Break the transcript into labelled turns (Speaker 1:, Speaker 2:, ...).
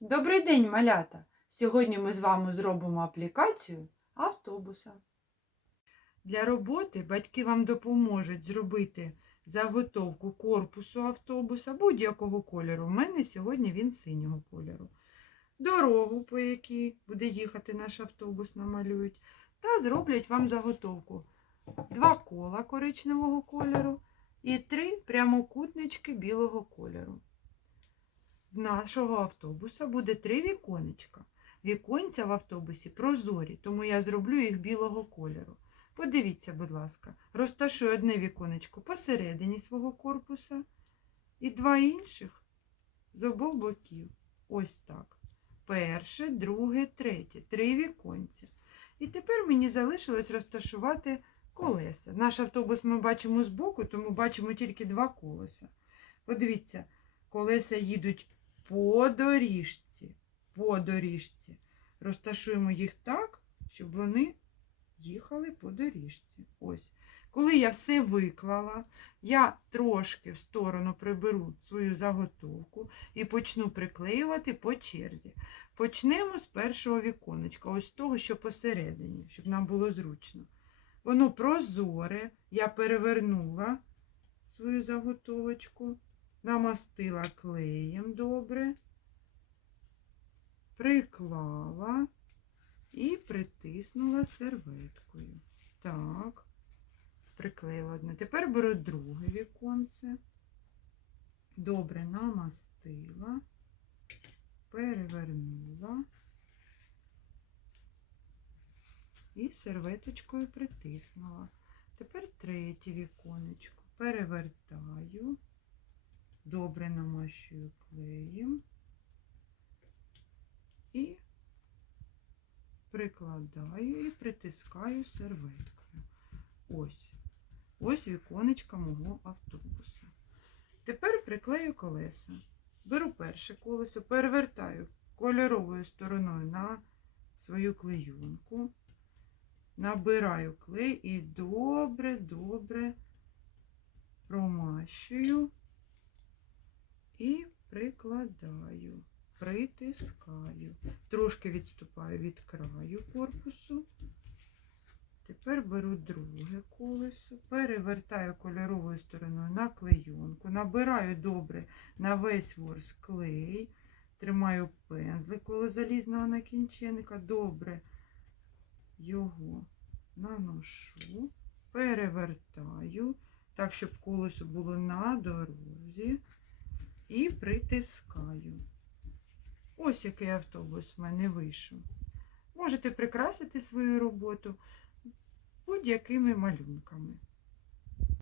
Speaker 1: Добрий день, малята! Сьогодні ми з вами зробимо аплікацію автобуса. Для роботи батьки вам допоможуть зробити заготовку корпусу автобуса будь-якого кольору. У мене сьогодні він синього кольору. Дорогу, по якій буде їхати наш автобус, намалюють. Та зроблять вам заготовку. Два кола коричневого кольору і три прямокутнички білого кольору. В нашого автобуса буде три віконечка. Віконця в автобусі прозорі, тому я зроблю їх білого кольору. Подивіться, будь ласка, розташую одне віконечко посередині свого корпуса і два інших з обох боків. Ось так. Перше, друге, третє. Три віконця. І тепер мені залишилось розташувати колеса. Наш автобус ми бачимо збоку, тому бачимо тільки два колеса. Подивіться, колеса їдуть по доріжці. По доріжці. Розташуємо їх так, щоб вони їхали по доріжці. Ось. Коли я все виклала, я трошки в сторону приберу свою заготовку і почну приклеювати по черзі. Почнемо з першого віконечка, ось того, що посередині, щоб нам було зручно. Воно прозоре, я перевернула свою заготовочку, намастила клеєм добре, приклала і притиснула серветкою. Так, приклеїла одне. Тепер беру друге віконце. Добре намастила, перевернула і серветочкою притиснула. Тепер третє віконечко. Перевертаю, добре намащую клеєм і прикладаю і притискаю серветкою. Ось. Ось віконечка мого автобуса. Тепер приклею колеса. Беру перше колесо, перевертаю кольоровою стороною на свою клейонку, набираю клей і добре-добре промащую і прикладаю, притискаю. Трошки відступаю від краю корпусу. Тепер беру друге колесо, перевертаю кольоровою стороною на клейонку, набираю добре на весь ворс клей, тримаю пензлик коло залізного накінченника, добре його наношу, перевертаю, так, щоб колесо було на дорозі, і притискаю. Ось який автобус в мене вийшов. Можете прикрасити свою роботу будь-якими малюнками.